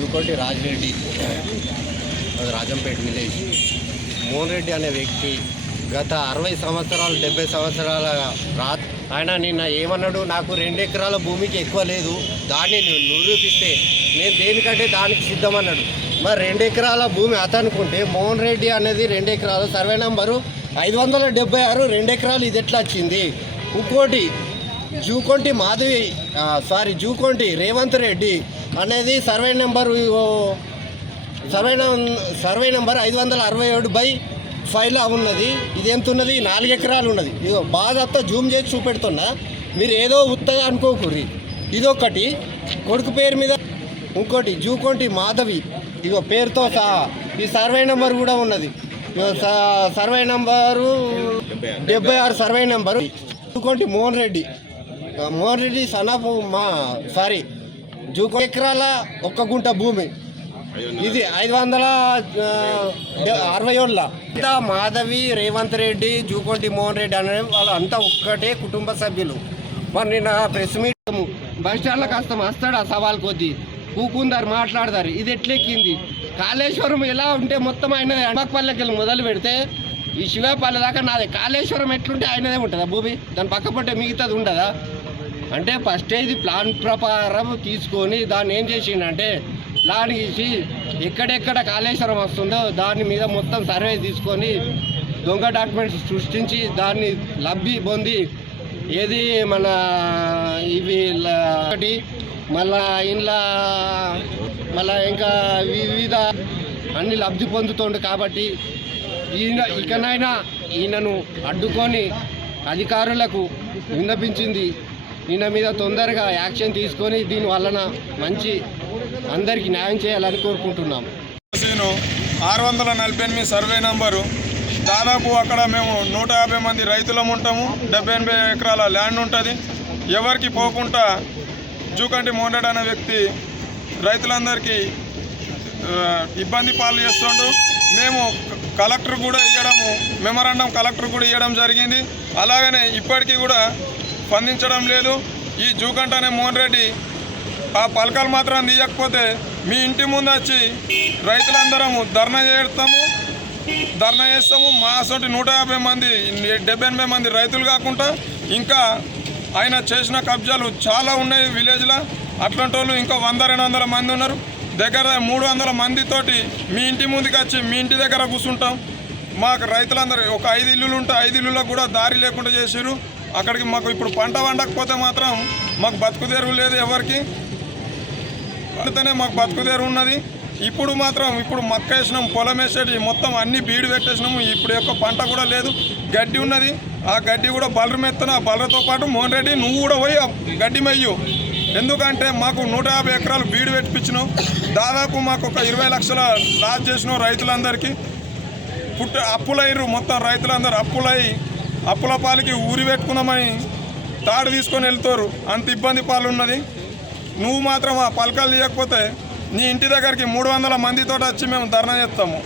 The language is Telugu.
జూకోటి రాజిరెడ్డి అది రాజంపేట విలేజ్. మోహన్ రెడ్డి అనే వ్యక్తి గత అరవై సంవత్సరాలు డెబ్బై సంవత్సరాల రా ఆయన నిన్న ఏమన్నాడు? నాకు రెండు ఎకరాల భూమికి ఎక్కువ లేదు. దాన్ని నిరూపిస్తే నేను దేనికంటే దానికి సిద్ధమన్నాడు. మరి రెండు ఎకరాల భూమి అతనుకుంటే మోహన్ రెడ్డి అనేది రెండు ఎకరాలు సర్వే నెంబరు ఐదు వందల డెబ్బై ఆరు రెండు ఎకరాలు ఇది ఎట్లా వచ్చింది? ఇంకోటి జూకొంటి మాధవి సారీ జూకొంటి రేవంత్ రెడ్డి అనేది survey number survey survey number ఐదు వందల అరవై ఏడు బై ఫైవ్లో ఉన్నది. ఇది ఎంత ఉన్నది? నాలుగు ఎకరాలు ఉన్నది. ఇదో బాగా జూమ్ చేసి చూపెడుతున్నా. మీరు ఏదో ఉత్తగా అనుకోకూరి ఇదొకటి కొడుకు పేరు మీద ఇంకోటి జూకొంటి మాధవి. ఇగో పేరుతో సహా. ఈ సర్వే నెంబర్ కూడా ఉన్నది. స- సర్వే నెంబరు డెబ్బై ఆరు survey number. Jukonti Mohan Reddy. Mohan Reddy son of మా సారీ జూకో ఎకరాల ఒక్క గుంట భూమి. ఇది ఐదు వందల అరవై ఏళ్ళ అంతా మాధవి రేవంత్ రెడ్డి జూకొంటి మోహన్ రెడ్డి అనే వాళ్ళు అంతా ఒక్కటే కుటుంబ సభ్యులు. మరి నిన్న ప్రెస్ మీట్ బస్ స్టాండ్లో కాస్త వస్తాడు ఆ సవాల్ కొద్ది. కూకుందారు మాట్లాడతారు ఇది ఎట్లెక్కింది? కాళేశ్వరం ఎలా ఉంటే మొత్తం ఆయన అడపల్లకి మొదలు పెడితే ఈ శివపల్లి దాకా నాది కాళేశ్వరం ఎట్లుంటే ఆయనదే ఉంటుందా భూమి? దాని పక్కపట్టే మిగతాది ఉండదా? అంటే ఫస్ట్ ఇది ప్లాన్ ప్రకారం తీసుకొని దాన్ని ఏం చేసిండంటే ప్లాన్ గీసి ఎక్కడెక్కడ కాళేశ్వరం వస్తుందో దాని మీద మొత్తం సర్వే తీసుకొని దొంగ డాక్యుమెంట్స్ సృష్టించి దాన్ని లబ్ధి పొంది ఏది మన ఇవి ఒకటి మళ్ళా ఇంట్లో మళ్ళా ఇంకా వివిధ అన్ని లబ్ధి పొందుతుండు కాబట్టి ఈయన ఇకనైనా ఈయనను అడ్డుకొని అధికారులకు విన్నపించింది. దీని మీద తొందరగా యాక్షన్ తీసుకొని దీని వలన మంచి అందరికీ న్యాయం చేయాలని కోరుకుంటున్నాం. ఆరు వందల నలభై ఎనిమిది సర్వే నంబరు దాదాపు అక్కడ మేము నూట యాభై మంది రైతులం ఉంటాము డెబ్బై ఎనభై ఎకరాల ల్యాండ్ ఉంటుంది. ఎవరికి పోకుండా జూకంటి మోహన్ అనే వ్యక్తి రైతులందరికీ ఇబ్బంది పాలు చేస్తుండు. మేము కలెక్టర్ కూడా ఇవ్వడము మెమరాండం కలెక్టర్ కూడా ఇవ్వడం జరిగింది. అలాగనే ఇప్పటికీ కూడా స్పందించడం లేదు. ఈ జూకంట అనే మోహన్ రెడ్డి ఆ పలకలు మాత్రం తీయకపోతే మీ ఇంటి ముందు వచ్చి రైతులందరము ధర్నా చేస్తాము. ధర్నా చేస్తాము. మా అసలు నూట యాభై మంది డెబ్బై ఎనభై మంది రైతులు కాకుండా ఇంకా ఆయన చేసిన కబ్జాలు చాలా ఉన్నాయి విలేజ్లో. అట్లాంటి వాళ్ళు ఇంకా వంద రెండు వందల మంది ఉన్నారు. దగ్గర మూడు వందల మందితోటి మీ ఇంటి ముందుకు వచ్చి మీ ఇంటి దగ్గర కూర్చుంటాం. మాకు రైతులందరూ ఒక ఐదు ఇల్లులు ఉంటే ఐదు ఇల్లులకు కూడా దారి లేకుండా చేసిరు అక్కడికి మాకు ఇప్పుడు పంట పండకపోతే మాత్రం మాకు బతుకు తెరువు లేదు ఎవరికి. పండితేనే మాకు బతుకు తెరువు ఉన్నది. ఇప్పుడు మాత్రం ఇప్పుడు మక్క వేసినాం పొలం వేసేటి మొత్తం అన్ని బీడు పెట్టేసినాము. ఇప్పుడు యొక్క పంట కూడా లేదు గడ్డి ఉన్నది. ఆ గడ్డి కూడా బలరు మెత్తన ఆ బలరతో పాటు మోహన్ రెడ్డి నువ్వు కూడా పోయి గడ్డి మెయ్యు. ఎందుకంటే మాకు నూట యాభై ఎకరాలు బీడు పెట్టించినావు దాదాపు మాకు ఒక ఇరవై లక్షల లాస్ చేసినావు రైతులందరికీ. పుట్ట అప్పులయ్యారు మొత్తం రైతులందరూ అప్పులై అప్పుల పాలకి ఊరి పెట్టుకున్నామని తాడు తీసుకొని వెళ్తారు. అంత ఇబ్బంది పాలు ఉన్నది నువ్వు మాత్రం ఆ పలకలు తీయకపోతే నీ ఇంటి దగ్గరికి మూడు వందల మందితో వచ్చి మేము ధర్నా చేస్తాము.